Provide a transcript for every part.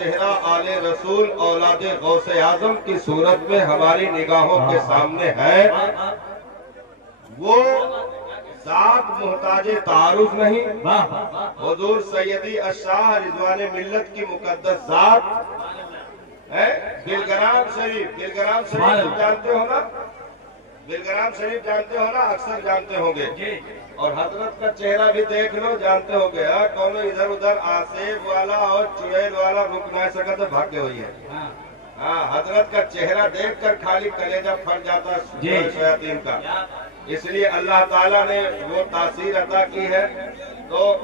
چہرہ آل رسول اولاد غوث اعظم کی صورت میں ہماری نگاہوں کے سامنے ہے، وہ ذات محتاج تعارف نہیں، حضور سیدی الشاہ رضوان ملت کی مقدس ذات ہے۔ بلگرام شریف جانتے ہو نا؟ بلگرام شریف جانتے ہو نا؟ اکثر جانتے ہوں گے، اور حضرت کا چہرہ بھی دیکھ لو، جانتے ہو گے۔ کونو ادھر ادھر آسیب والا اور چڑیل والا رک نہ سکا تو بھاگے ہوئی ہے۔ ہاں، حضرت کا چہرہ دیکھ کر خالی کلیجہ پھٹ جاتا شیاطین کا۔ اس لیے اللہ تعالیٰ نے وہ تاثیر عطا کی ہے۔ تو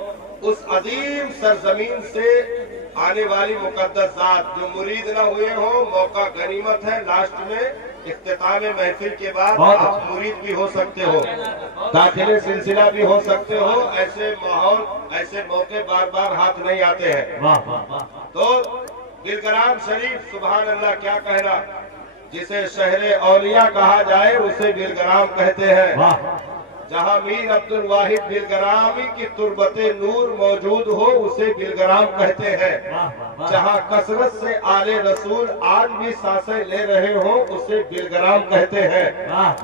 اس عظیم سرزمین سے آنے والی مقدس ذات، جو مرید نہ ہوئے ہو، موقع غنیمت ہے۔ لاسٹ میں اختتام محفل کے بعد آپ مرید بھی ہو سکتے ہو، داخل سلسلہ بھی ہو سکتے ہو۔ ایسے ماحول، ایسے موقع بار بار ہاتھ نہیں آتے ہیں۔ تو بلگرام شریف، سبحان اللہ، کیا کہنا، جسے شہر اولیاء کہا جائے اسے بلگرام کہتے ہیں۔ جہاں میر عبد الواحد بلگرامی کی تربت نور موجود ہو اسے بلگرام کہتے ہیں۔ جہاں کثرت سے آل رسول آج بھی سانسیں لے رہے ہوں اسے بلگرام کہتے ہیں۔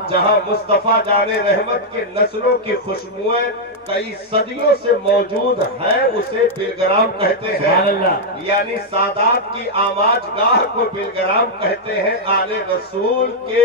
جہاں مصطفیٰ جان رحمت کے نسلوں کی خوشبوئیں کئی صدیوں سے موجود ہیں اسے بلگرام کہتے ہیں۔ یعنی سادات کی آماج گاہ کو بلگرام کہتے ہیں، آل رسول کے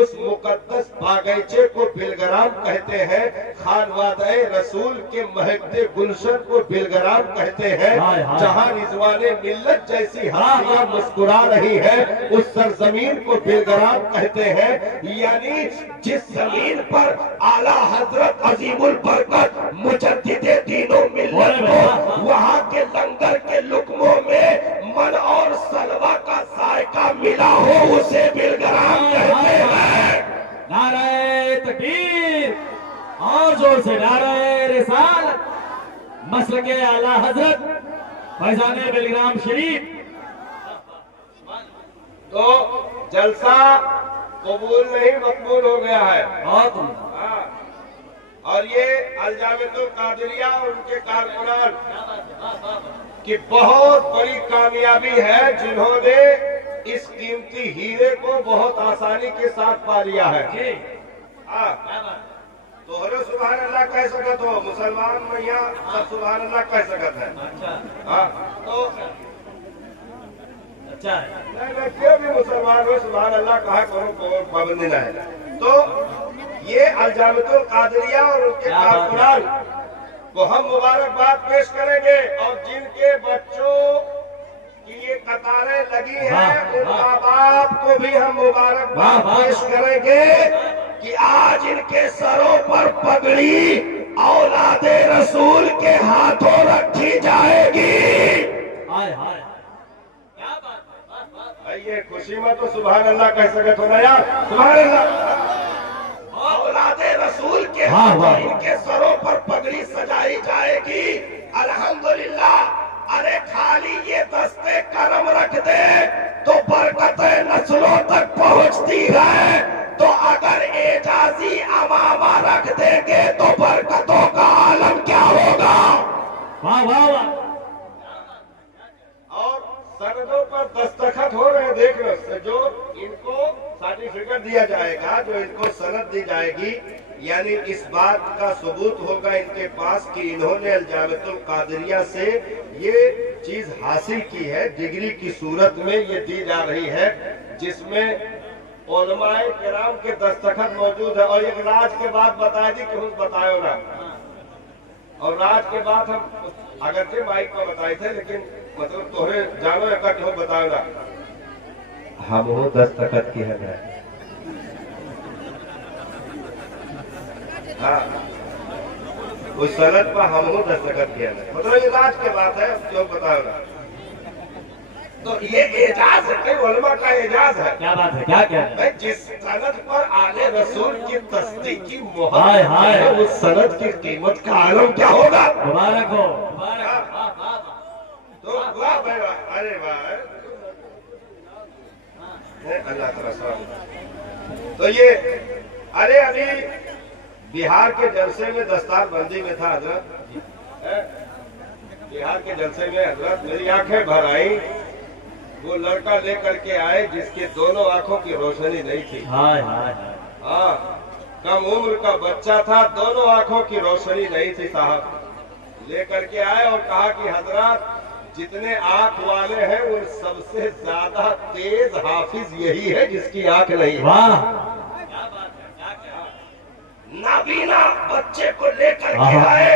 اس مقدس باغیچے کو بلگرام کہتے ہیں، خانوادہ رسول کے مہکتے گلشن کو بلگرام کہتے ہیں۔ جہاں رضوان ملت جیسی ہستیاں مسکرا رہی ہیں اس سرزمین کو بلگرام کہتے ہیں۔ یعنی جس زمین پر اعلیٰ حضرت عظیم البرکت مجدد دین و ملت کو وہاں کے لنگر کے لقموں میں من اور سلوہ کا ذائقہ ملا ہو اسے بلگرام کہتے ہیں۔ نعرہ تکبیر اور زور سے نعرہ رسالت، مسلک اعلیٰ حضرت فیضان بلگرام شریف۔ تو جلسہ قبول نہیں مقبول ہو گیا ہے، اور یہ الجامعۃ القادریہ اور ان کے کارکنان کی بہت بڑی کامیابی ہے، جنہوں نے اس قیمتی ہیرے کو بہت آسانی کے ساتھ پا لیا ہے۔ تو ہر سبحان اللہ کہہ سکت ہو، مسلمان میاں سب سبحان اللہ کہہ سکت ہے۔ تو کوئی بھی مسلمان ہو سبحان اللہ کہا کرو، کوئی پابندی نہ ہے۔ تو یہ الجامعۃ القادریہ اور ان کے کارکنان کو ہم مبارکباد پیش کریں گے، اور جن کے بچوں کی یہ قطاریں لگی ہیں ان ماں باپ کو بھی ہم مبارکباد پیش کریں گے کہ آج ان کے سروں پر پگڑی اولاد رسول کے ہاتھوں رکھی جائے گی۔ یہ خوشی میں تو سبحان اللہ کہہ سکے تو نا یار، سبحان اللہ۔ اولاد رسول کے ہاتھوں ان کے سروں پر پگڑی سجائی جائے گی، الحمدللہ۔ ارے خالی یہ دستے کرم رکھ دے تو برکتیں نسلوں تک پہنچتی ہے، تو اگر اعجازی امامہ رکھ دیں گے تو برکتوں کا عالم کیا ہوگا۔ اور سندوں پر دستخط ہو رہے ہیں، دیکھ رہے جو ان کو سرٹیفکیٹ دیا جائے گا، جو ان کو سند دی جائے گی، یعنی اس بات کا ثبوت ہوگا ان کے پاس کہ انہوں نے الجامعۃ القادریہ سے یہ چیز حاصل کی ہے، ڈگری کی صورت میں یہ دی جا رہی ہے، جس میں علماء کرام کے دستخط موجود ہے۔ اور ایک راج کے بعد بتایا دی کہ ہم بتائے نا، اور راج کے بعد ہم اگرچہ مائک پر بتائے تھے لیکن مطلب توہرے جانو ایکا کہ ہم بتائے نا، ہم وہ دستخط کی ہے۔ اس سند پر ہم وہ دستخط کیا ہے، مطلب یہ راج کے بات ہے جو بتائے نا۔ تو یہ اعجاز ہے کہ علماء کا اعجاز ہے۔ کیا بات ہے، کیا کیا جس سند پر آل رسول کی تصدیق کی مہر ہے اس سند کی قیمت کا عالم کیا ہوگا۔ مبارک ہو۔ تو واہ بھائی واہ، ارے واہ، اللہ تعالیٰ سلام۔ تو یہ ارے ابھی بہار کے جلسے میں دستار بندی میں تھا حضرت، بہار کے جلسے میں حضرت میری آنکھیں بھر آئی वो लड़का लेकर के आए जिसके दोनों आंखों की रोशनी नहीं थी। हाय हाय हाय। हाँ, कम उम्र का बच्चा था, दोनों आंखों की रोशनी नहीं थी साहब। लेकर के आए और कहा कि हजरत जितने आंख वाले हैं उन सबसे ज्यादा तेज हाफिज यही है जिसकी आंख नहीं है। वाह, नाबीना बच्चे को लेकर के आए।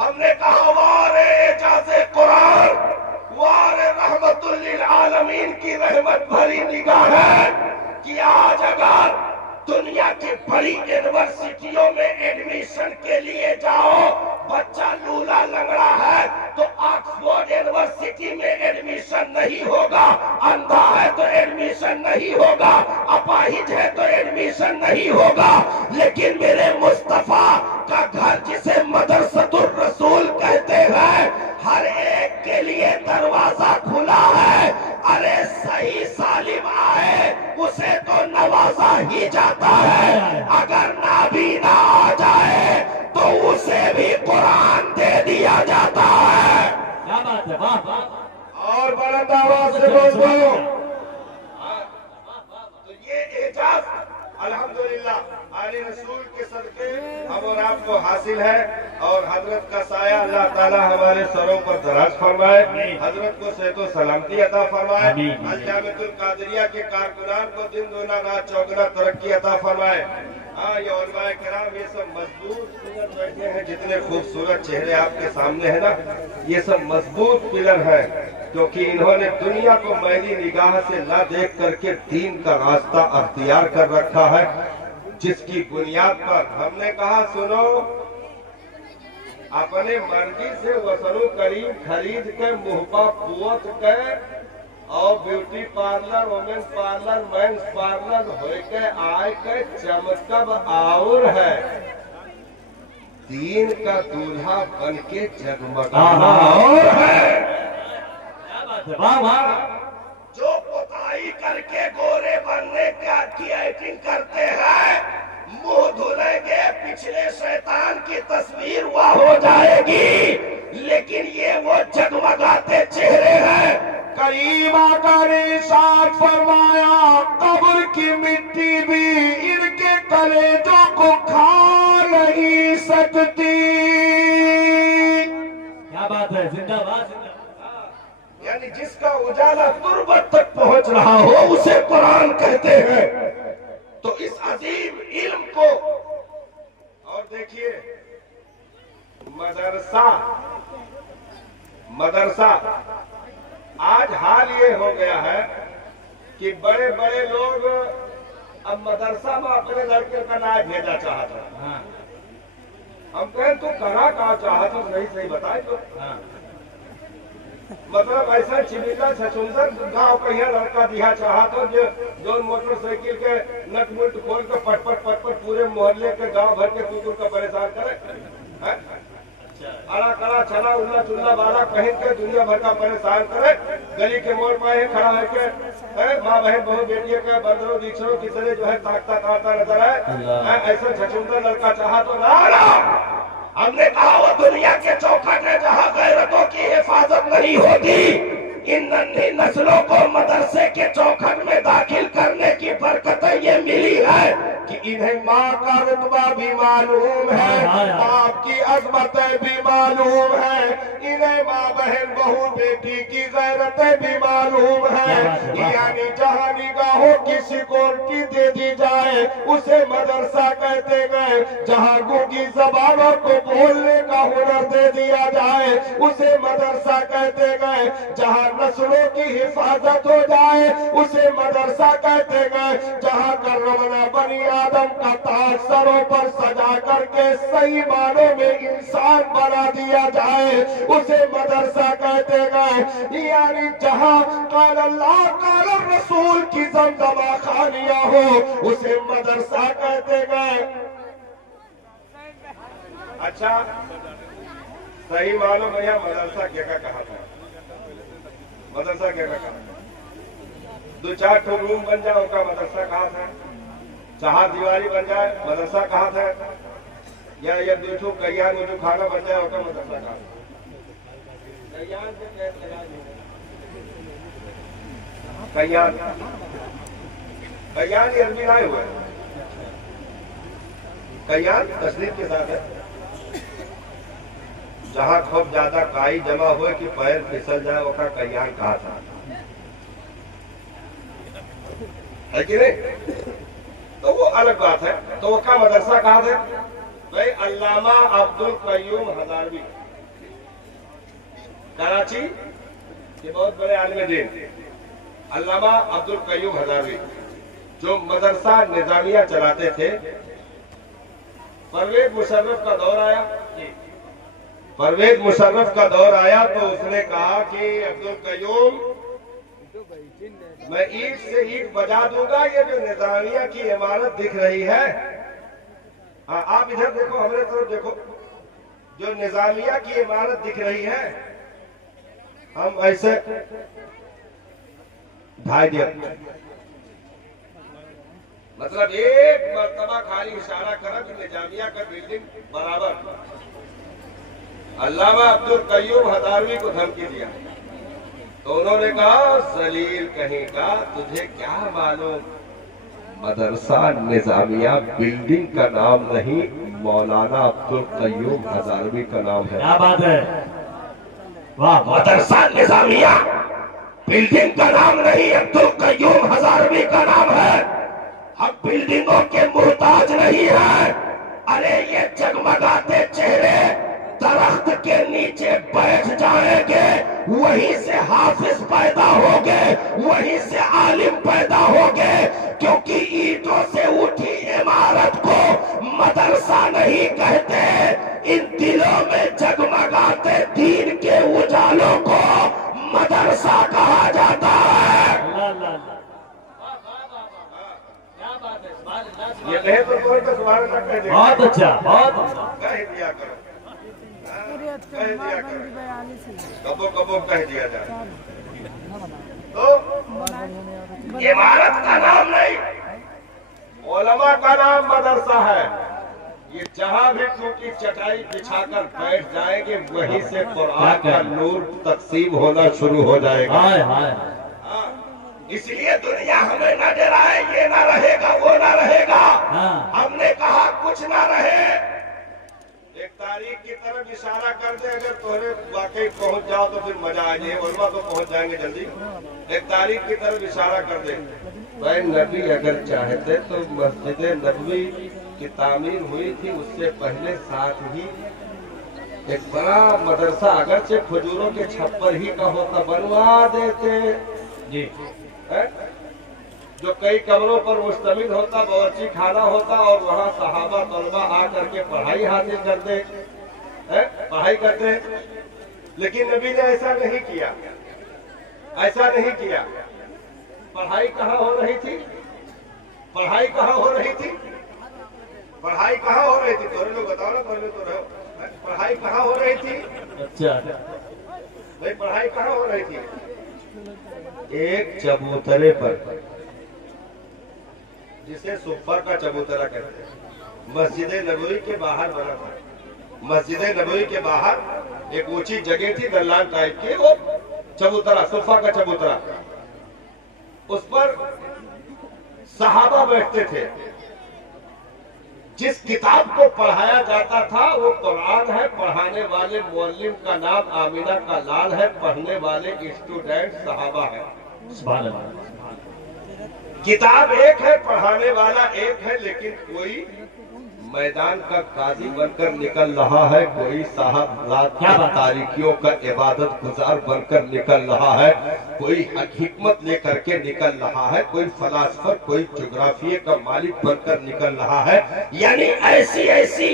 हमने कहा वारे एजाज़े कुरान, वारे रहमतुल लिल आलमीन की रहमत भरी निगाह है कि आज अगर दुनिया की बड़ी यूनिवर्सिटियों में एडमिशन के लिए जाओ, बच्चा लूला लंगड़ा है तो ऑक्सफोर्ड यूनिवर्सिटी में एडमिशन नहीं होगा, अंधा है तो एडमिशन नहीं होगा, अपाहिज है तो एडमिशन नहीं होगा। लेकिन मेरे मुस्तफा का घर जिसे मदरसतुर रसूल कहते हैं, हर एक के लिए दरवाजा खुला है। अरे सही सालिम आए उसे तो नवाजा ही जाता है, अगर नाबीना आ जाए तो उसे भी कुरान दे दिया जाता है। क्या बात है, वाह वाह। और बुलंद आवाज से बोलो। तो ये एजाज अल्हम्दुलिल्लाह आले रसूल के सदके हम और आपको हासिल है, और हजरत का साया अल्लाह ताला हमारे सरों पर दराज फरमाए, हजरत को सेहतो सलामती अता फरमाए, अल-जामिअतुल कादरिया के कारकुनान को दिन दूना रात चौगुना तरक्की अता फरमाए। हाँ, ये उलमाए किराम ये सब मजबूत पिलर बैठे हैं, जितने खूबसूरत चेहरे आपके सामने है ना, ये सब मजबूत पिलर हैं, क्योंकि इन्होंने दुनिया को मैली निगाह से न देख करके दीन का रास्ता अख्तियार कर रखा है, जिसकी बुनियाद पर हमने कहा सुनो, अपने मर्जी से वसनु करीम खरीद के मुहबा कुवत के और beauty parlour, women's parlour, men's parlour हो के आए के चमकब और है, दीन का दूल्हा बन के जगमगाना और है। वाह वाह। जो पुताई करके गोरे बनने की एक्टिंग करते हैं, मुंह धुलेंगे, पिछले शैतान की तस्वीर वह हो जाएगी, लेकिन ये वो जगमगाते चेहरे हैं। करीम आका ने इरशाद फरमाया, कब्र की मिट्टी भी इनके कलेजों को खा नहीं सकती। क्या बात है, जिंदाबाद जिंदाबाद। यानी जिसका उजाला तुर्बत तक पहुंच रहा हो उसे कुरान कहते हैं। तो इस अजीम इल्म को, और देखिए मदरसा आज हाल ये हो गया है कि बड़े बड़े लोग अब मदरसा में अपने लड़के का नाम भेजा चाहते हैं। हम कहें तो करा कहा चाहते हो, नहीं सही बताए तो मतलब ऐसा चिबिका छछुंदर गाँव कहिया लड़का दिया चाहा तो जो मोटरसाइकिल के नट मुल्ट खोल के पट पूरे मोहल्ले के गांव भर के कुकुर का परेशान करे, अड़ा कड़ा चला उल्ला चुल्ला वाला पहन के दुनिया भर का परेशान करे, गली के मोड़ पाए खड़ा होकर माँ बहन बहू बेटियों के बंदरों दीक्षरों की तरह जो है ताकता काटता नजर है, ऐसा छछुंदर लड़का चाहा तो ना। हमने कहा वो दुनिया के चौखट है जहाँ गैरतों की हिफाजत नहीं होती। इन नन्ही नस्लों को मदरसे के चौखट में दाखिल करने की बरकत ये मिली है कि इन्हें माँ का रुतबा भी मालूम है, आपकी अजमतें भी मालूम है, इन्हें माँ बहन बहू बेटी की गैरतें भी मालूम है। यानी जहाँ निगाहों की सिक्योरिटी दे दी जाए उसे मदरसा कहते गए, जहाँ गूंगी जबानों को बोलने का हुनर दे दिया जाए उसे मदरसा कहते गए, जहाँ नस्लों की हिफाजत हो जाए उसे मदरसा कहते गए, जहाँ करमना बनी आदम का ताज सरों पर सजा करके सही मानों में इंसान बना दिया जाए उसे मदरसा कहते गए। यानी जहाँ काल अल्लाह काल रसूल की जमजमा खानियां हो उसे मदरसा कहते गए। अच्छा सही मालूम भैया मदरसा क्या कहा था, मदरसा क्या कहा, दो चार ठो रूम बन जाए उनका मदरसा कहा था, चार दीवारी बन जाए मदरसा कहा था, या दो ठो गैया में जो खाना बन जाए उनका मदरसा कहा था। कयान, कयान ये अरबी लाए हुए हैं। कयान तस्दीक के साथ है, जहां खूब ज्यादा काई जमा हुए कि पैर फिसल जाए वो का कयान कहा था, है कि नहीं? तो वो अलग बात है। तो वो का मदरसा कहा था भाई? अल्लामा अब्दुल कय्यूम हजारवी, कराची के बहुत बड़े आलिम दीन अल्लामा अब्दुल कय्यूम हजारवी, जो मदरसा निजामिया चलाते थे। परवेज मुशर्रफ का दौर आया, परवेज मुशर्रफ का दौर आया तो उसने कहा कि अब्दुल कय्यूम, मैं ईंट से ईंट बजा दूंगा, ये जो निजामिया की इमारत दिख रही है, आप इधर देखो, हमारे तरफ देखो, जो निजामिया की इमारत दिख रही है, हम ऐसे ढाई दिया, मतलब एक मर्तबा खाली इशारा करा कि निजामिया का बिल्डिंग बराबर। अल्लामा अब्दुल कय्यूम हजारवी को धमकी दिया तो उन्होंने कहा, जलील कहीं का, तुझे क्या मालूम, मदरसा निजामिया बिल्डिंग का नाम नहीं, मौलाना अब्दुल कय्यूम हजारवी का नाम है। क्या बात है, वाह। मदरसा निजामिया बिल्डिंग का नाम नहीं, अब्दुल कय्यूम हजारवी का नाम है। हम बिल्डिंगों के मुहताज नहीं है। अरे ये जगमगाते चेहरे दरख्त के नीचे बैठ जाएंगे, वहीं से हाफिज पैदा होंगे, वहीं से आलिम पैदा होंगे, क्योंकि ईंटों से उठी इमारत को मदरसा नहीं कहते, इन दिलों में जगमगाते दीन के उजालों को मदरसा कहा जाता है। ये कहे तो कोई तो सुभान अल्लाह कह दे। बहुत अच्छा, बहुत अच्छा। कह दिया करो, कह दिया करो, कबो कबो कह दिया जाए। तो इमारत का नाम नहीं, उलमा का नाम मदरसा है। ये जहां भी टूटी चटाई बिछाकर बैठ जाएंगे, वहीं से कुरान का नूर तकसीम होना शुरू हो जाएगा। हाय हाय, इसलिए दुनिया हमें न डराए, ये ना रहेगा, वो ना रहेगा। हमने कहा कुछ ना रहे, एक तारीख की तरफ इशारा कर दे, अगर तुम्हें वाकई पहुंच जाओ तो फिर मजा आ जाए, उलमा तो पहुंच जाएंगे जल्दी। एक तारीख की तरफ इशारा कर दे, भाई नबी अगर चाहते तो मस्जिद नबवी की तामीर हुई थी, उससे पहले साथ ही एक बड़ा मदरसा, अगर से खजूरों के छप्पर ही का होता, बनवा देते जी, है? जो कई कमरों पर मुश्तमिल होता, बावर्ची खाना होता, और वहाँ सहाबा तलबा आ करके पढ़ाई हासिल करते, पढ़ाई करते। लेकिन नबी ने ऐसा नहीं किया, ऐसा नहीं किया। पढ़ाई कहाँ हो रही थी? पढ़ाई कहाँ हो रही थी? पढ़ाई कहाँ हो रही थी? थोड़े लोग बताओ ना, थोड़े तो रहो, पढ़ाई कहाँ हो रही थी? अच्छा भाई पढ़ाई कहाँ हो रही थी? एक चबूतरे पर, जिसे सुपर का चबूतरा कहते हैं, मस्जिद नबवी के बाहर बना था। मस्जिद नबवी के बाहर एक ऊंची जगह थी, दलान टाइप की, वो चबूतरा, सुफा का चबूतरा, उस पर सहाबा बैठते थे। जिस किताब को पढ़ाया जाता था वो कुरान है, पढ़ाने वाले मुअल्लिम का नाम आमिना का लाल है, पढ़ने वाले स्टूडेंट सहाबा है। सुभान अल्लाह। किताब एक है, पढ़ाने वाला एक है, लेकिन कोई मैदान का काजी बनकर निकल रहा है, कोई साहब रात की तारीकियों का इबादत गुजार बनकर निकल रहा है, कोई हिकमत लेकर के निकल रहा है, कोई फलासफर, कोई ज्योग्राफिया का मालिक बनकर निकल रहा है। यानी ऐसी ऐसी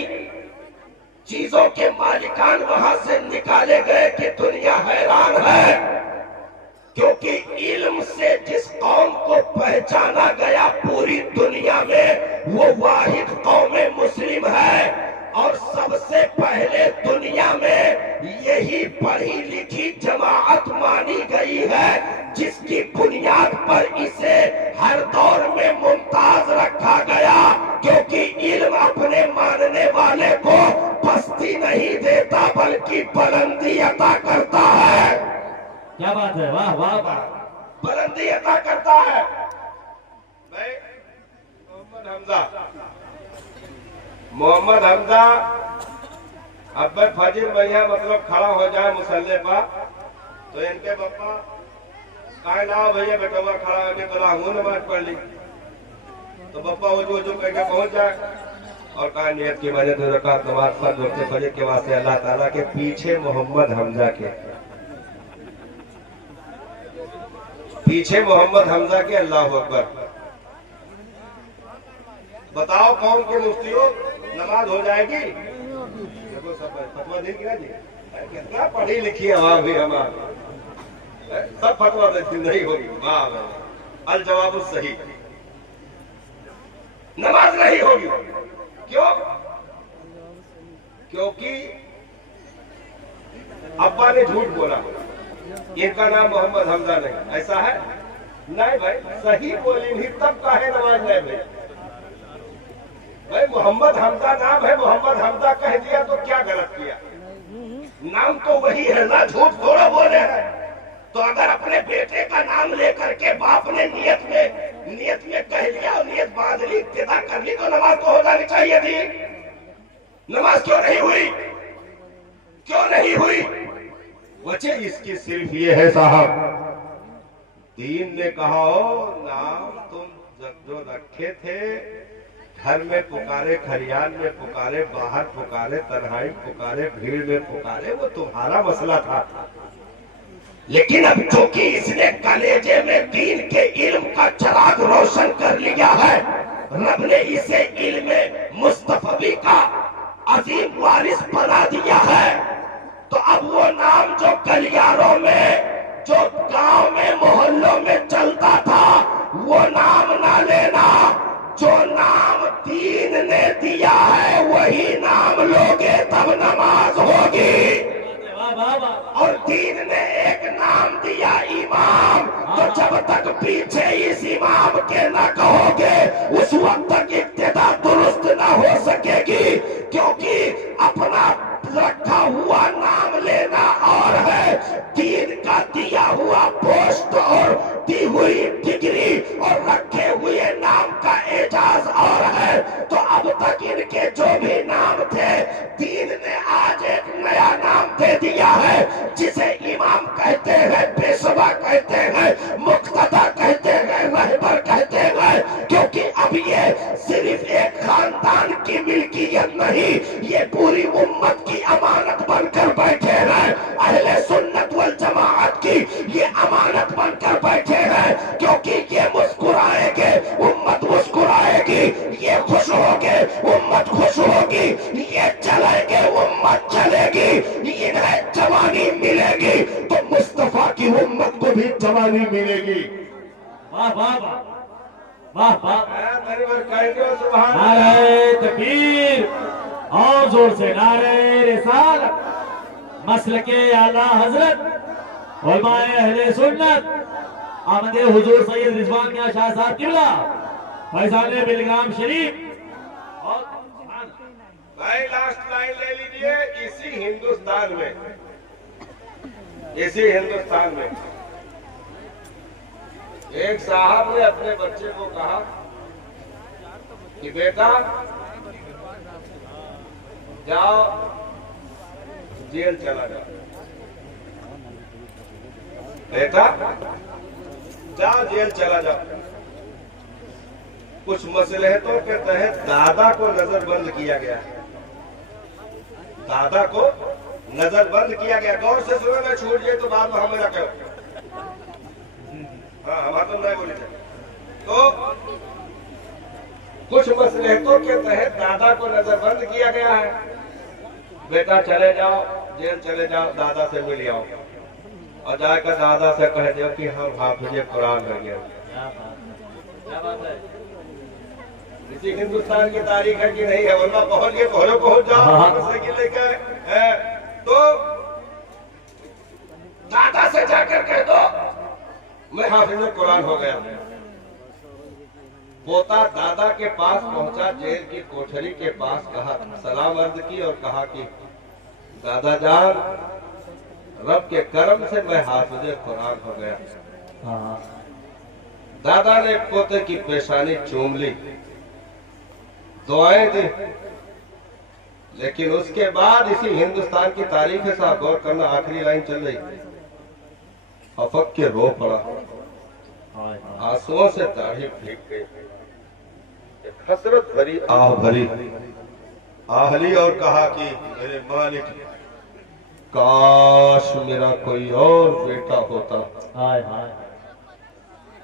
चीजों के मालिकान वहां से निकाले गए कि दुनिया हैरान है। क्योंकि इल्म से जिस कौम को पहचाना गया पूरी दुनिया में, वो वाहिद कौम मुस्लिम है, और सबसे पहले दुनिया में यही पढ़ी लिखी जमाअत मानी गई है, जिसकी बुनियाद पर इसे हर दौर में मुमताज रखा गया। क्योंकि इल्म अपने मानने वाले को पस्ती नहीं देता, बल्कि बुलंदी अता करता है। क्या बात है, वाह वाह वाह। बुलंदी अता करता है। भाई मोहम्मद हमजा अब्बे फजीर भैया मतलब खड़ा हो जाए मुसल्ले पर तो इनके पापा कहे लाओ भैया बेटा खड़ा होके तो हमू नमाज पढ़ ली। तो पापा वो जो करके पहुंच जाए और कहा नियत की मैंने 2 रकात नमाज फर्ज वक्त फजर के वास्ते अल्लाह ताला के पीछे मोहम्मद हमजा के अल्लाह अकबर। बताओ कौन के मुफ्ती हो नमाज हो जाएगी? देखो सब फतवा दे ना जी, कितना पढ़ी लिखी आवाज भी हमारे सब फतवा देती नहीं होगी। वाह अल जवाब सही, नमाज नहीं होगी। क्यों? क्योंकि अब्बा ने झूठ बोला, इनका नाम मोहम्मद हमजा नहीं। ऐसा है? नहीं भाई, सही बोली नहीं तब काहे नमाज नहीं भाई? भाई मोहम्मद हमजा नाम है, मोहम्मद हमजा कह दिया तो क्या गलत किया? नाम तो वही है ना, झूठ थोड़ा बोले हैं। तो अगर अपने बेटे का नाम लेकर के बाप ने नियत में कह लिया और नियत बांध ली, इब्तिदा कर ली, तो नमाज तो हो जानी चाहिए थी। नमाज क्यों नहीं हुई? क्यों नहीं हुई? वजह इसकी सिर्फ ये है साहब, दीन ने कहा हो नाम तुम जो रखे थे, घर में पुकारे, खरियान में पुकारे, बाहर पुकारे, तन्हाई पुकारे, भीड़ में पुकारे, वो तुम्हारा मसला था। लेकिन अब चूंकि इसने कलेजे में दीन के इल्म का चिराग रोशन कर लिया है, रब ने इसे इल्म मुस्तफवी का अजीम वारिस बना दिया है, तो अब वो नाम जो गलियारों में, जो गांव में, मोहल्लों में चलता था, वो नाम ना लेना। जो नाम दीन ने दिया है वही नाम लोगे तब नमाज होगी। और दीन ने एक नाम दिया इमाम, तो जब तक पीछे इस इमाम के न कहोगे उस वक्त तक इब्तिदा दुरुस्त न हो सकेगी। क्योंकि अपना रखा हुआ नाम लेना और है, दीन का दिया हुआ पोस्ट और दी हुई डिग्री और रखे हुए नाम का एजाज और है। तो अब तक इनके जो भी नाम थे, दीन ने आज एक नया नाम दे दिया है, जिसे इमाम कहते हैं, पेशवा कहते हैं, मुक्तदा कहते हैं, रहबर कहते हैं। क्योंकि अब ये सिर्फ एक खानदान की मिल्कियत नहीं, ये पूरी उम्मत की अमानत बनकर बैठे हैं। अहले सुन्नत वल जमाअत की ये अमानत बनकर बैठे हैं। क्योंकि ये मुस्कुराएंगे उम्मत मुस्कुराएगी, ये खुश होंगे उम्मत खुश होगी, ये चलेंगे उम्मत चलेगी, इन्हें जवानी मिलेगी तो मुस्तफा की उम्मत को भी जवानी मिलेगी। वाह वाह वाह वाह, नारे तकबीर और जोर से नारे रिसालत, मसलके आला हजरत उलमाए अहले सुन्नत आमदे हुजूर सैयद रिजवान मियां शाह साहब किबला फैजान बिलगाम शरीफ। और भाई लास्ट लाइन ले लीजिए। इसी हिंदुस्तान में एक साहब ने अपने बच्चे को कहा कि बेटा जाओ जेल चला जाओ, बेटा जाओ जेल चला जाओ। कुछ मसलहतों के तहत दादा को नजरबंद किया गया, दादा को नजरबंद किया गया। गौर से सुनो, मैं छूट जाए तो बाद में हम ना कहो। हाँ हमारा तो नहीं बोली थे। तो कुछ मसलहतों के तहत दादा को नजरबंद किया गया है। बेटा चले जाओ जेल चले जाओ, दादा से मिल आओ और जाकर दादा से कह दो कि हम हाफिज कुरान बन गए। क्या बात है? इसी हिंदुस्तान की तारीख है कि नहीं है? वरना पहुंच गए पहुंच जाओ लेकर। तो दादा से जाकर कह दो मैं हाफिज कुरान हो गया। पोता दादा के पास पहुंचा, जेल की कोठरी के पास, कहा सलाम अर्ज की और कहा कि दादा जान रब के करम से मैं हाफिज कुरान हो गया। हाँ दादा ने पोते की पेशानी चूम ली, दुआएं दी, लेकिन उसके बाद इसी हिंदुस्तान की तारीख है साहब, गौर करना, आखिरी लाइन चल रही, अफक के रो पड़ा, आंसुओं से दाढ़ी भीग गई, एक हसरत भरी आह भरी आहली और कहा कि मेरे मालिक, काश मेरा कोई और बेटा होता,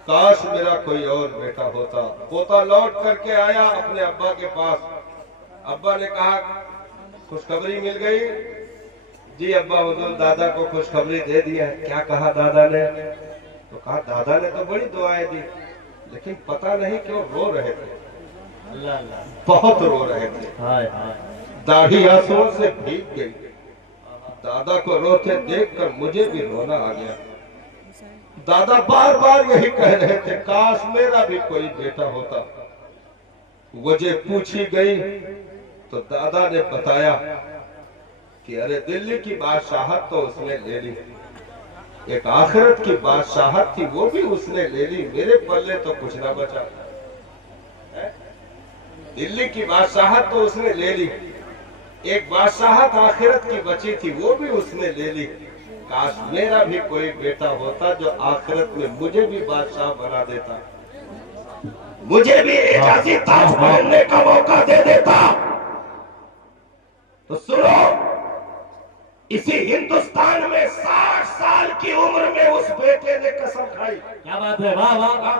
काश मेरा कोई और बेटा होता। पोता लौट करके आया अपने अब्बा के पास, अब्बा ने कहा खुशखबरी मिल गई। जी अब्बा, हुजूर दादा को खुशखबरी दे दी है। क्या कहा दादा ने? तो कहा दादा ने तो बड़ी दुआएं दी, लेकिन पता नहीं क्यों रो रहे थे, बहुत रो रहे थे, दाढ़ी आंसुओं से भीग गई। दादा को रोते देखकर मुझे भी रोना आ गया। दादा बार बार यही कह रहे थे, काश मेरा भी कोई बेटा होता। वजह पूछी गई तो दादा ने बताया कि अरे दिल्ली की बादशाहत तो उसने ले ली, एक आखिरत की बादशाहत थी वो भी उसने ले ली, मेरे पल्ले तो कुछ ना बचा। दिल्ली की बादशाहत तो उसने ले ली, एक बादशाहत आखिरत की बची थी वो भी उसने ले ली। काश मेरा भी कोई बेटा होता जो आखिरत में मुझे भी बादशाह बना देता, मुझे भी इजाज़ी ताज पहनने का मौका दे देता। तो सुनो, इसी हिंदुस्तान में 60 साल की उम्र में उस बेटे ने कसम खाई। क्या बात है, वाह वाह वाह।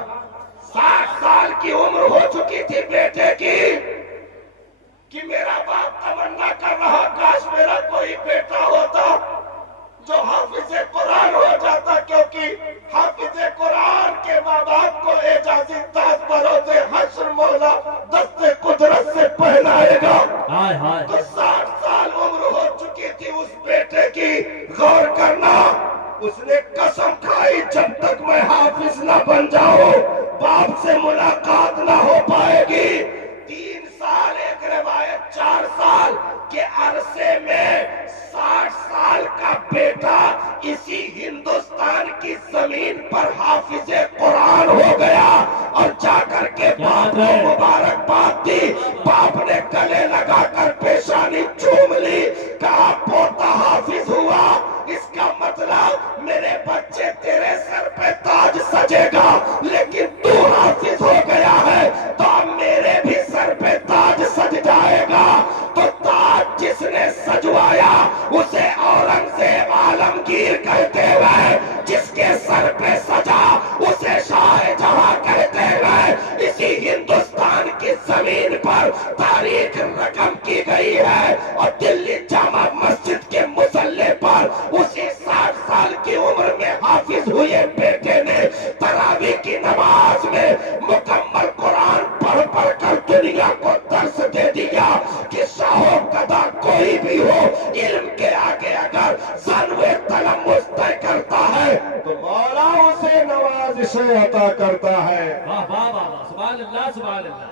60 साल की उम्र हो चुकी थी बेटे की कि मेरा बाप तमन्ना कर रहा, काश मेरा कोई बेटा होता जो हाफिज़े कुरान हो जाता, क्योंकि हाफिज़े कुरान के माँ बाप को एजाज़ी ताज बरोज़े हश्र मौला दस्ते कुदरत से पहनाएगा। हाय हाय। तो 60 साल उम्र हो चुकी थी उस बेटे की, गौर करना, उसने कसम खाई जब तक मैं हाफिज ना बन जाऊं बाप से मुलाकात ना हो पाएगी। 3 साल, एक रिवायत 4 साल के अरसे में 60 साल का बेटा इसी हिंदुस्तान की जमीन पर हाफिजे कुरान हो गया और जाकर के बाप को मुबारकबाद दी। बाप ने गले लगाकर पेशानी चूम ली, कहा पोता हाफिज हुआ, इसका मतलब मेरे बच्चे तेरे सर पे ताज सजेगा, लेकिन तू हाफिज हो गया है तो अब मेरे भी सर पे ताज सज जाएगा। तो ताज जिसने सजवाया उसे औरंगजेब आलमगीर कहते हुए, जिसके सर पे सजा उसे शाहजहां कहते हुए इसी हिंदुस्तान की जमीन पर तारीख रकम की गई है। और दिल्ली जामा मस्जिद के मुसल्ले पर उसी 60 साल की उम्र में हाफिज हुए बेटे ने तरावी की नमाज में मुकम्मल कुरान पढ़ पढ़ कर दुनिया को दर्श दे दिया कि शाहो कदा कोई भी हो, इल्म के आगे अगर ज़ानुए तलम्मुस तय करता है तो मौला उसे नवाज़िशें अता करता है। वाह वाह वाह, सुभान अल्लाह सुभान अल्लाह।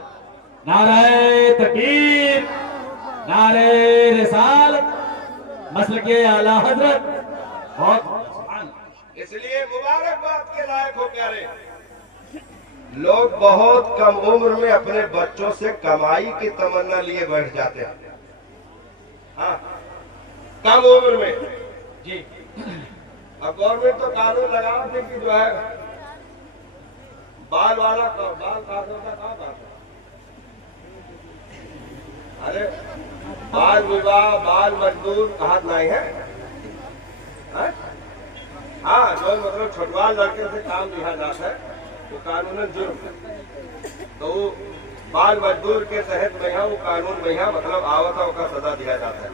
नारे तकबीर, नारे रिसालत, मसलके आला हजरत। इसलिए मुबारकबाद के लायक हो प्यारे। लोग बहुत कम उम्र में अपने बच्चों से कमाई की तमन्ना लिए बैठ जाते हैं। हाँ, कम उम्र में जी। अब गवर्नमेंट तो कानून लगा दी कि जो है बाल वाला बाल काटने का कहाँ बात है? अरे बाल विवाह, बाल मजदूर कहा नहीं है? हाँ, जो मतलब छोटवाल लड़के से काम लिया जाता है वो कानूनन जुर्म है। तो वो बाल मजदूर के तहत महिला वो कानून महिला मतलब आवता का सजा दिया जाता है।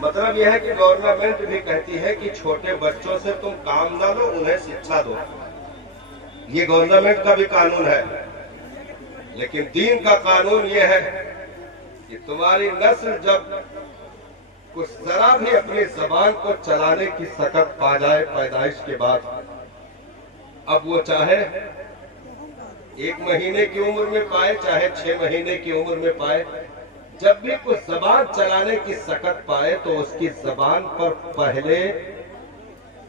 मतलब यह है कि गवर्नमेंट भी कहती है कि छोटे बच्चों से तुम काम ना लो, उन्हें शिक्षा दो। ये गवर्नमेंट का भी कानून है, लेकिन दीन का कानून ये है कि तुम्हारी नस्ल जब कुछ जरा भी अपनी जबान को चलाने की सकत पा जाए पैदाइश के बाद, अब वो चाहे 1 महीने की उम्र में पाए चाहे 6 महीने की उम्र में पाए, जब भी कुछ जबान चलाने की सकत पाए तो उसकी जबान पर पहले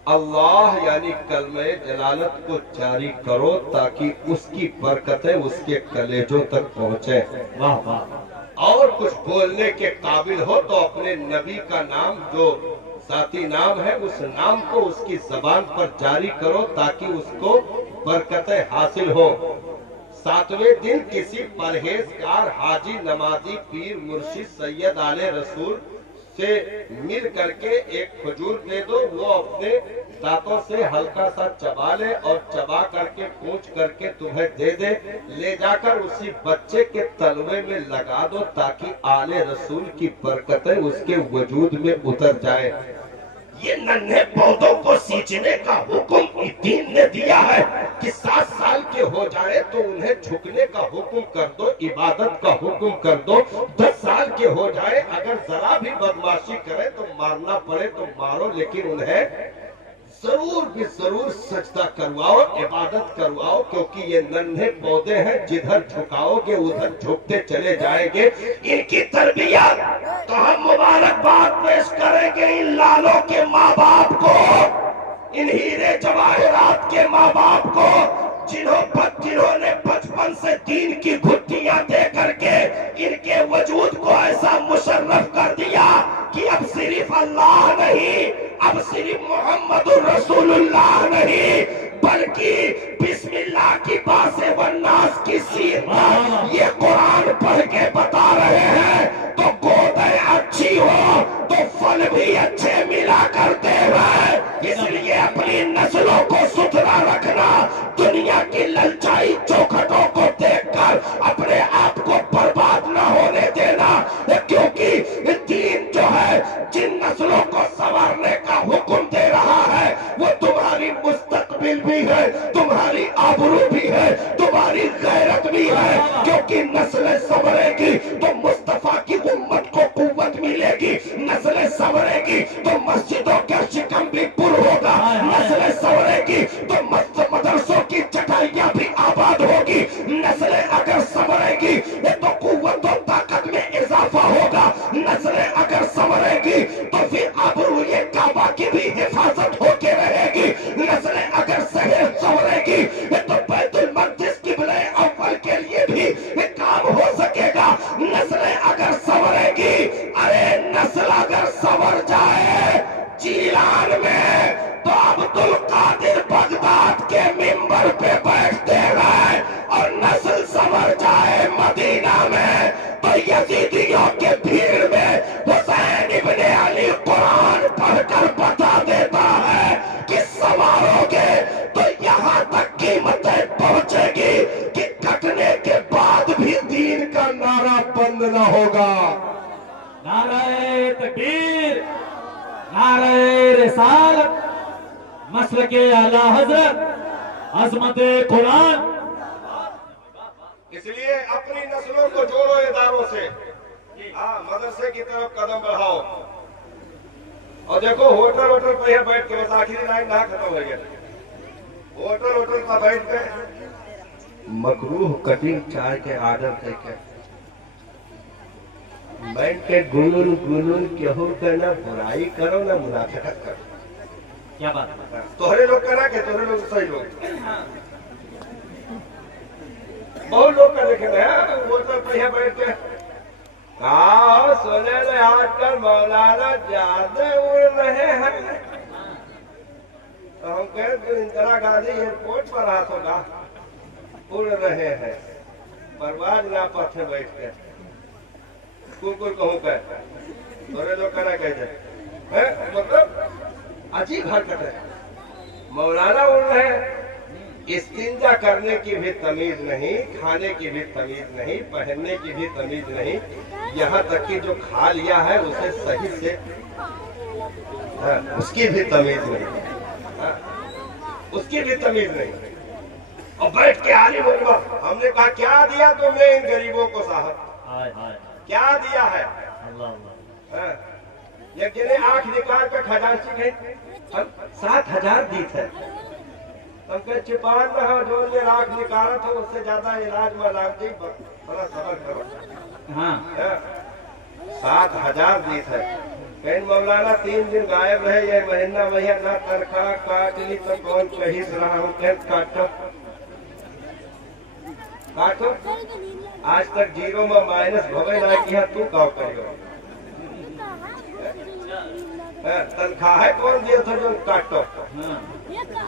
अल्लाह यानी कलमे जलालत को जारी करो ताकि उसकी बरकतें उसके कलेजों तक पहुंचे। वाह वाह। और कुछ बोलने के काबिल हो तो अपने नबी का नाम जो जाती नाम है उस नाम को उसकी जबान पर जारी करो ताकि उसको बरकतें हासिल हो। 7वें दिन किसी परहेजगार हाजी नमाजी पीर मुर्शिद सैयद आले रसूल से मिल करके एक खजूर दे दो। वो अपने दांतों से हल्का सा चबा ले और चबा करके पूंछ करके तुम्हें दे दे। ले जाकर उसी बच्चे के तलवे में लगा दो ताकि आले रसूल की बरकतें उसके वजूद में उतर जाए। ये नन्हे पौधों को सींचने का हुक्म दीन ने दिया है कि 7 साल के हो जाए तो उन्हें झुकने का हुक्म कर दो, इबादत का हुक्म कर दो। 10 साल के हो जाए अगर जरा भी बदमाशी करे तो मारना पड़े तो मारो, लेकिन उन्हें जरूर भी जरूर सजदा करवाओ, इबादत करवाओ, क्योंकि ये नन्हे पौधे हैं, जिधर झुकाओगे उधर झुकते चले जाएंगे। इनकी तरबियत तो हम मुबारकबाद पेश करेंगे इन लालों के माँ बाप को, इन हीरे जवाहरात के माँ बाप को, जिन्होंने बचपन से दीन की घुट्टियां दे करके इनके वजूद को ऐसा मुशर्रफ कर दिया कि अब सिर्फ अल्लाह नहीं, अब सिर्फ मोहम्मदुर रसूलुल्लाह नहीं, बल्कि बिस्मिल्लाह की बासे वन्नास की सीरत ये कुरान पढ़ के बता रहे हैं। तो गोदे अच्छी हो तो फल भी अच्छे मिला करते हैं। इसलिए अपनी नस्लों को सुथरा रखना, दुनिया की ललचाई चौखटों को देखकर अपने आप को बर्बाद न होने देना, क्योंकि दीन जो है जिन नस्लों को संवारने का हुक्म दे रहा है वो तुम्हारी मुस्तकबिल भी है, तुम्हारी आबरू भी है, तुम्हारी गैरत भी है। क्योंकि नस्लें संवरेगी तो मुस्तफा की उम्मत को कुव्वत मिलेगी, नस्लें संवरेगी तो मस्जिदों का शिकम भी पुर होगा, नस्लें संवरेगी तो मदरसों की चटाइयां भी आबाद होगी, नस्लें अगर संवरेगी तो कुव्वत और ताकत में इजाफा होगा, नस्लें अगर संवरेगी तो फिर आबरू ये काबा की भी हिफाजत होके रहेगी, नस्लें अगर सहेज संवरेगी तो बैतुल मक़दिस क़िबले अव्वल के लिए भी काम हो सकेगा। नस्लें अगर संवरेगी, अरे नस्ल अगर संवर जाए जीलान में तो अब्दुल कादिर बगदाद के मिंबर पे बैठते हैं, और नस्ल संवर जाए मदीना में तो यजीदियों के भीड़ में हुसैन इब्ने अली कुरान पढ़कर बता देता है कि संवारोगे तो यहाँ तक कीमतें पहुंचेगी कि कटने के बाद भी दीन का नारा बंद न होगा। नारे तकबीर, नारे रिसालत, मसलके आला हजरत, अजमत कुरान। इसलिए अपनी नस्लों को जोड़ो इदारों से, मदरसे की तरफ कदम बढ़ाओ। और देखो होटल पर बैठ के बस आखिरी लाइन ना खत्म हो गया, होटल पर बैठ के मकरूह कटिंग चाय के आर्डर देके बैठ के गुनगुन केहू के ना बुराई करो ना मुनाफिकत करो। क्या बात है? तोहरे लोग करा के तोहरे लोग सही लोग, बहुत लोग का देखे होटल पर बैठ के सोने में आजकल मौलाना ज्यादा उड़ रहे हैं। तो हम कहे तो इंदिरा गांधी एयरपोर्ट पर हाथ होगा उड़ रहे हैं, परवाज ना पथे बैठ के कुकुर कहूँ कह तोरे लोग करा कहते मतलब अजीब हरकत है। मौलाना उड़ रहे हैं, इस्तिंजा करने की भी तमीज नहीं, खाने की भी तमीज नहीं, पहनने की भी तमीज नहीं, यहाँ तक कि जो खा लिया है उसे सही से उसकी भी तमीज नहीं, उसकी भी तमीज नहीं। और बैठ के आलिम उम्मा हमने कहा क्या दिया तुमने इन गरीबों को साहब, क्या दिया है? ये गिने आंख निकाल कर खजांची गए, हम 7,000 दी थे। तुम के छिपान रहो जो ये आंख निकाला था उससे ज्यादा इलाज में लाग दी, थोड़ा सबर करो। 7,000 7,000 दी थे, कहीं मौलाना 3 दिन गायब रहे, ये महीना ना तनख्वाह काट ली तो कौन कही रहा हूँ, काटो काटो। आज तक जीरो में माइनस भवे ना किया, तू गाँव करियो तनख्वाह है कौन दिया था जो काटो।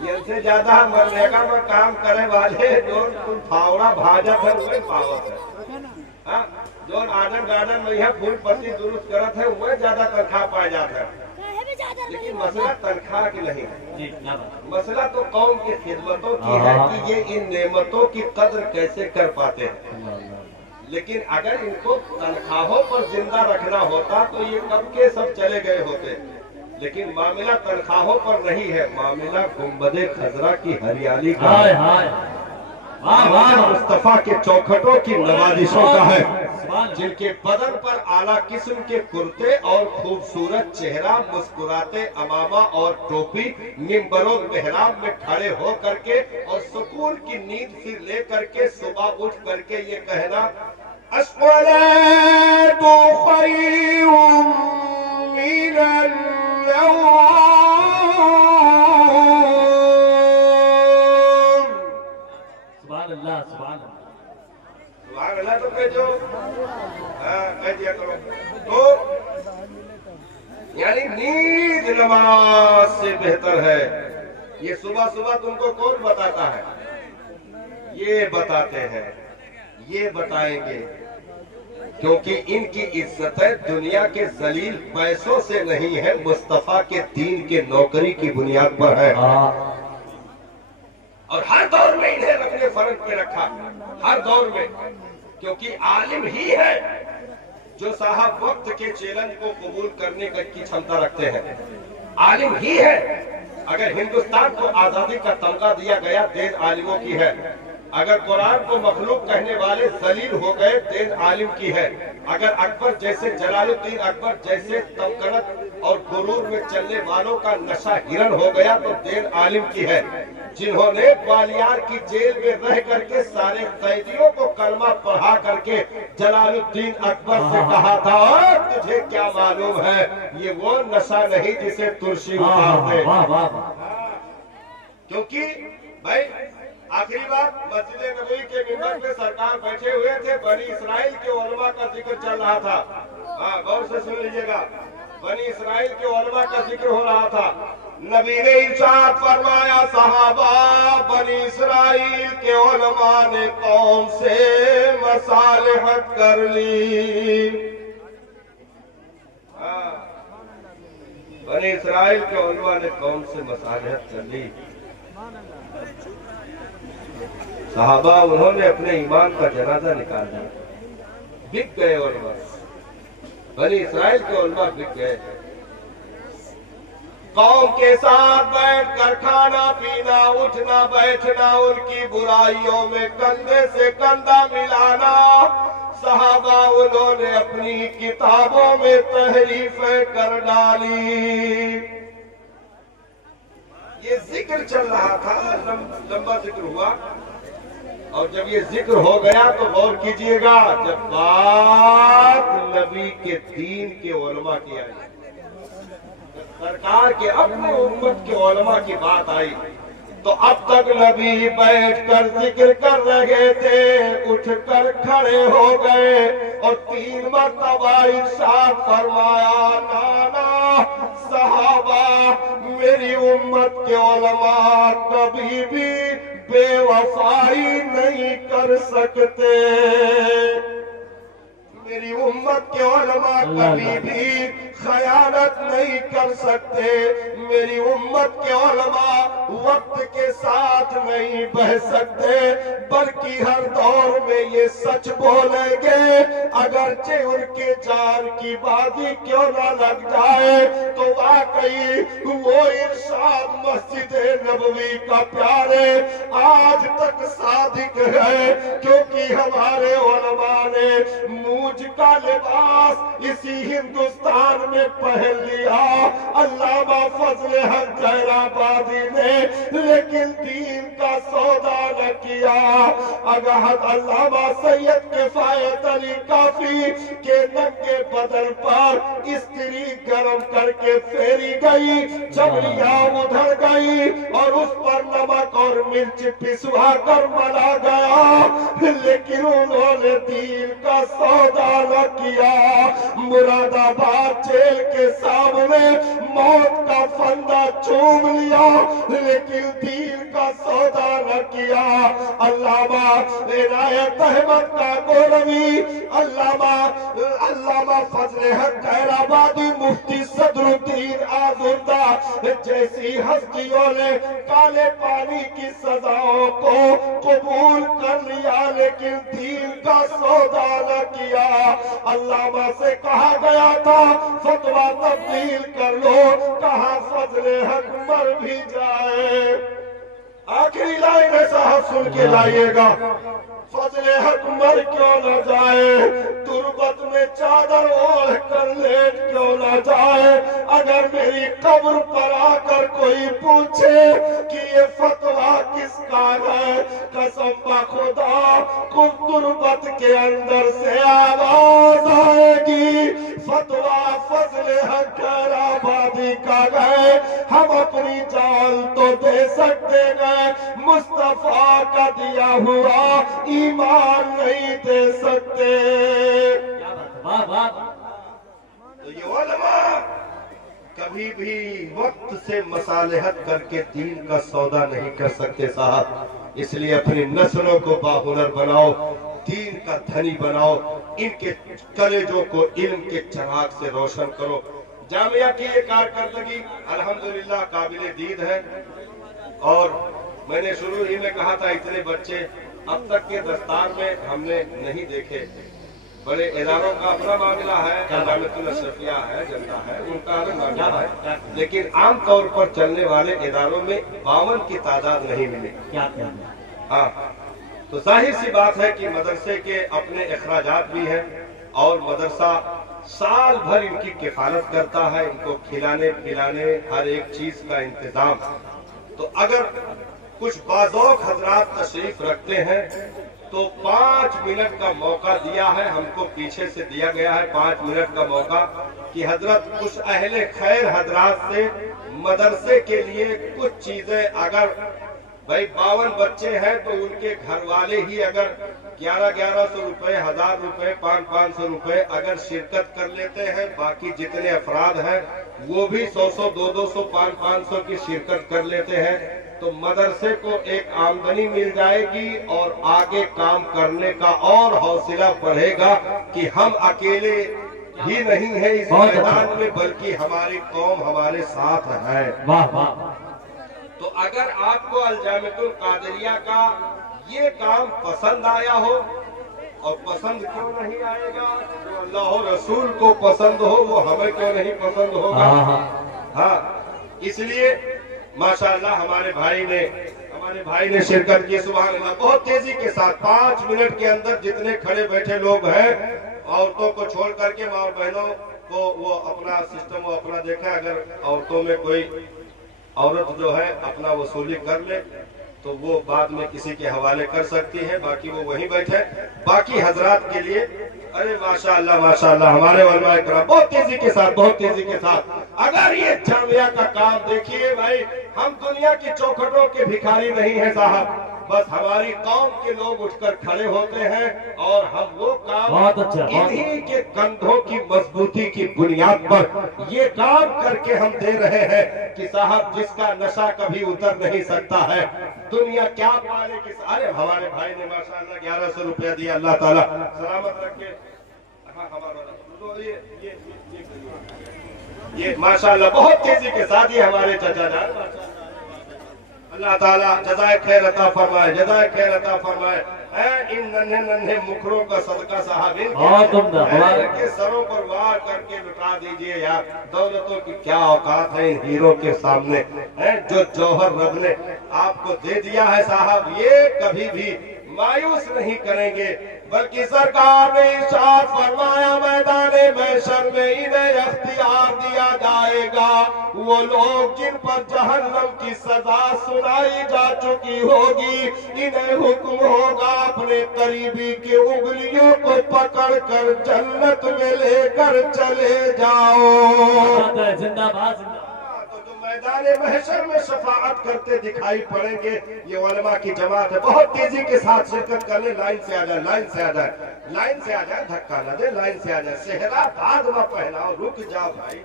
इनसे ज्यादा मनरेगा में काम करे वाले जो तुम फावड़ा भाजत है वही पावत है। जो आर्डन गार्डन में यहाँ फूल पत्ती दुरुस्त करत है वह ज्यादा तनख्वाह पाया जाता है। लेकिन मसला तनख्वाह की नहीं है, मसला तो कौम की खिदमतों की है कि ये इन नेमतों की कद्र कैसे कर पाते हैं। लेकिन अगर इनको तनख्वाहों पर जिंदा रखना होता तो ये कब के सब चले गए होते। लेकिन मामला तनख्वाहों पर नहीं है, मामला गुंबदे खजरा की हरियाली का है, मुस्तफा के चौखटों की नवाजिशों का है, जिनके बदन पर आला किस्म के कुर्ते और खूबसूरत चेहरा, मुस्कुराते अमामा और टोपी, मिंबरों मेहराब में खड़े हो करके और सुकून की नींद फिर ले करके सुबह उठ करके ये कहना अस्सलातु खैरुम मिनन नौम। सुभान अल्लाह, सुभान अल्लाह तो कह दो, कह दिया करो। तो यानी नींद नमाज से बेहतर है। ये सुबह सुबह तुमको कौन बताता है? ये बताते हैं, ये बताएंगे, क्योंकि इनकी इज्जतें दुनिया के जलील पैसों से नहीं है, मुस्तफा के दीन के नौकरी की बुनियाद पर है। और हर दौर में इन्हें रब ने फर्ज पे रखा, हर दौर में, क्योंकि आलिम ही है जो साहब वक्त के चैलेंज को कबूल करने की क्षमता रखते हैं। आलिम ही है। अगर हिंदुस्तान को आजादी का तमगा दिया गया, देन आलिमों की है। अगर कुरान को मखलूक कहने वाले जलील हो गए, देन आलिम की है। अगर अकबर जैसे, जलालुद्दीन अकबर जैसे तमकनत और गुरूर में चलने वालों का नशा हिरन हो गया, तो देन आलिम की है। जिन्होंने ग्वालियर की जेल में रह करके सारे कैदियों को कलमा पढ़ा करके जलालुद्दीन अकबर से कहा था, तुझे क्या मालूम है ये वो नशा नहीं जिसे तुलसी उतारते। क्योंकि भाई आखिरी बात, मस्जिद नबवी के मिंबर पे सरकार बैठे हुए थे, बनी इसराइल के उलमा का जिक्र चल रहा था। गौर से सुन लीजिएगा, बनी इसराइल के उलमा का जिक्र हो रहा था। नबी ने इरशाद फरमाया, सहाबा बनी इसराइल के उलमा ने कौम से मसालहत कर ली। बनी इसराइल के उलमा ने कौम से मसालहत कर ली। सहाबा उन्होंने अपने ईमान का जनाजा निकाल दिया, बिक गए उलमा, बनी इसराइल के उलमा बिक गए। कौम के साथ बैठकर खाना पीना, उठना बैठना, उनकी बुराइयों में कंधे से कंधा मिलाना, सहाबा उन्होंने अपनी किताबों में तहरीफें कर डाली। ये जिक्र चल रहा था, लंबा जिक्र हुआ, और जब ये जिक्र हो गया तो गौर कीजिएगा, जब बात नबी के दीन के उलमा की आई, सरकार के अपने उम्मत के उलमा की बात आई, तो अब तक नबी बैठकर जिक्र कर रहे थे, उठकर खड़े हो गए और 3 मरतबा इरशाद फरमाया, नाना सहाबा मेरी उम्मत के उलमा कभी भी बेवफाई नहीं कर सकते। मेरी उम्मत के उलमा कभी भी खयानत नहीं कर सकते। मेरी उम्मत के उलमा वक्त के साथ नहीं बह सकते, बल्कि हर दौर में ये सच बोलेंगे, अगरचे उनके जान की बाजी क्यों ना लग जाए। तो वाकई वो इरशाद मस्जिद नबवी का प्यारे आज तक सादिक है, क्योंकि हमारे उलमा ने मूज का लिबास इसी हिंदुस्तान में पहल दिया अल्लामा फजल हक जहराबादी ने, लेकिन दीन का सौदा न किया। अगर अल्लामा सैयद किफायत अली काफी के नंगे बदन पर स्त्री गरम करके फेरी गई, जबरिया उधर गई और उस पर नमक और मिर्च पिसवा कर मरा गया, लेकिन उन्होंने दीन का सौदा न किया। मुरादाबाद जेल के सामने मौत का फंदा चूम लिया, लेकिन दीन का सौदा न किया। अल्लामा इनायत अहमद का गोरवी, अल्लामा फजल हक जहराबादी, मुफ्ती सदरुद्दीन आज़ुर्दा जैसी हस्तियों ने काले पानी की सजाओं को कबूल कर लिया, लेकिन दीन का सौदा न किया। अल्लामा से कहा गया था फतवा तब्दील कर लो, कहा फजल हक मर भी जाए। आखिरी लाइन है साहब, सुन के लाइएगा। फजल हक मर क्यों न जाए, तुरबत में चादर ओढ़ कर लेट क्यों न जाए। अगर मेरी कब्र पर आकर कोई पूछे कि ये फतवा किसका है, कसम खुदा को तुरबत के अंदर से आवाज आएगी, फतवा फजल हक जहराबादी का है। हम अपनी जान तो दे सकते हैं, मुस्तफा का दिया हुआ ईमान नहीं दे सकते। वाह वाह। तो ये उलमा कभी भी वक्त से मसालहत करके दीन का सौदा नहीं कर सकते साहब। इसलिए अपनी नस्लों को बाहुनर बनाओ, दीन का धनी बनाओ, इनके कलेजों को इल्म के चिराग से रोशन करो। जामिया की ये कारकर्दगी अल्हम्दुलिल्लाह काबिल दीद है। और मैंने शुरू ही में कहा था, इतने बच्चे अब तक के दस्तार में हमने नहीं देखे। बड़े इदारों का अपना मामला है, जामियातुल अशरफिया है, जनता है, उनका अलग मामला है, लेकिन आम तौर पर चलने वाले इदारों में 52 की तादाद नहीं मिली। हाँ, तो जाहिर सी बात है कि मदरसे के अपने अखराजात भी हैं और मदरसा साल भर इनकी किफालत करता है, इनको खिलाने पिलाने हर एक चीज का इंतजाम। तो अगर कुछ बाज़ौक़ हजरात तशरीफ रखते हैं तो 5 मिनट का मौका दिया है, हमको पीछे से दिया गया है 5 मिनट का मौका कि हजरत कुछ अहले खैर हजरात से मदरसे के लिए कुछ चीजें, अगर भाई 52 बच्चे हैं तो उनके घर वाले ही अगर 1100 रुपए, 1000 रुपए, 500 रुपए अगर शिरकत कर लेते हैं, बाकी जितने अफराद हैं वो भी 100, 200, 500 की शिरकत कर लेते हैं, तो मदरसे को एक आमदनी मिल जाएगी और आगे काम करने का और हौसला बढ़ेगा कि हम अकेले ही नहीं है इस मैदान में, बल्कि हमारी कौम हमारे साथ है। वाह वाह। तो अगर आपको अल-जामिअतुल कादिरिया का ये काम पसंद आया हो, और पसंद क्यों नहीं आएगा, जो अल्लाह और रसूल को पसंद हो वो हमें क्यों नहीं पसंद होगा। हाँ, इसलिए माशाअल्लाह हमारे भाई ने शिरकत की। सुभान अल्लाह, बहुत तेजी के साथ 5 मिनट के अंदर जितने खड़े बैठे लोग हैं, औरतों को छोड़ करके माँ और बहनों को वो अपना सिस्टम वो अपना देखा। अगर औरतों में कोई औरत जो है अपना वसूली कर ले तो वो बाद में किसी के हवाले कर सकती है, बाकी वो वहीं बैठे। बाकी हजरात के लिए अरे माशाअल्लाह माशाअल्लाह, हमारे उलमा इकराम बहुत तेजी के साथ अगर ये जामिया का काम देखिए भाई, हम दुनिया की चौखटों के भिखारी नहीं है साहब, बस हमारी कौम के लोग उठकर खड़े होते हैं और हम वो काम इन्हीं के कंधों की मजबूती की बुनियाद पर ये काम करके हम दे रहे हैं कि साहब जिसका नशा कभी उतर नहीं सकता है, दुनिया क्या पाने की। अरे हमारे भाई ने माशाअल्लाह 1100 रुपया दिया, अल्लाह ताला सलामत रखे। हाँ, हमारा तो ये माशाअल्लाह बहुत तेजी के साथ ही हमारे चाचा जान, अल्लाह ताला जज़ाए खैर अता फरमाए, जज़ाए खैर अता फरमाए। इन नन्हे नन्हे मुखरों का सदका साहब इनके सरों पर वार करके लुटा दीजिए यार। दौलतों की क्या औकात है इन हीरो के सामने, जो जौहर रब ने आपको दे दिया है साहब, ये कभी भी मायूस नहीं करेंगे, बल्कि सरकार ने इरशाद फरमाया मैदाने महशर में इन्हें अख्तियार दिया जाएगा, वो लोग जिन पर जहन्नम की सजा सुनाई जा चुकी होगी, इन्हें हुक्म होगा अपने करीबी की उंगलियों को पकड़ कर जन्नत में लेकर चले जाओ। जिंदाबाद जिंदाबाद। मैदाने महशर में शफाअत करते दिखाई पड़ेंगे ये उलमा की जमात है। बहुत तेजी के साथ शिरकत कर ले, लाइन से आ जाए, लाइन से आ जाए, लाइन से आ जाए, धक्का न दे, लाइन से आ जाए। सेहरा बाद में पहनाओ, रुक जाओ भाई,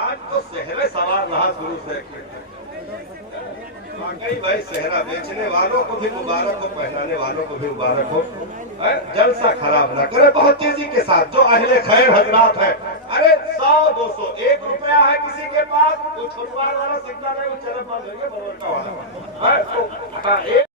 आज तो सेहरे सवार रहा शुरू से। वाकई भाई सेहरा बेचने वालों को भी मुबारक हो, पहनाने वालों को भी मुबारक हो। जलसा खराब ना करे। बहुत तेजी के साथ जो अहले खैर हजरात है, अरे 100 200 1 रुपया है किसी के पास, वो छोटवार वाला सिक्का नहीं, वो चरम बंद होंगे बरोबर का वाला।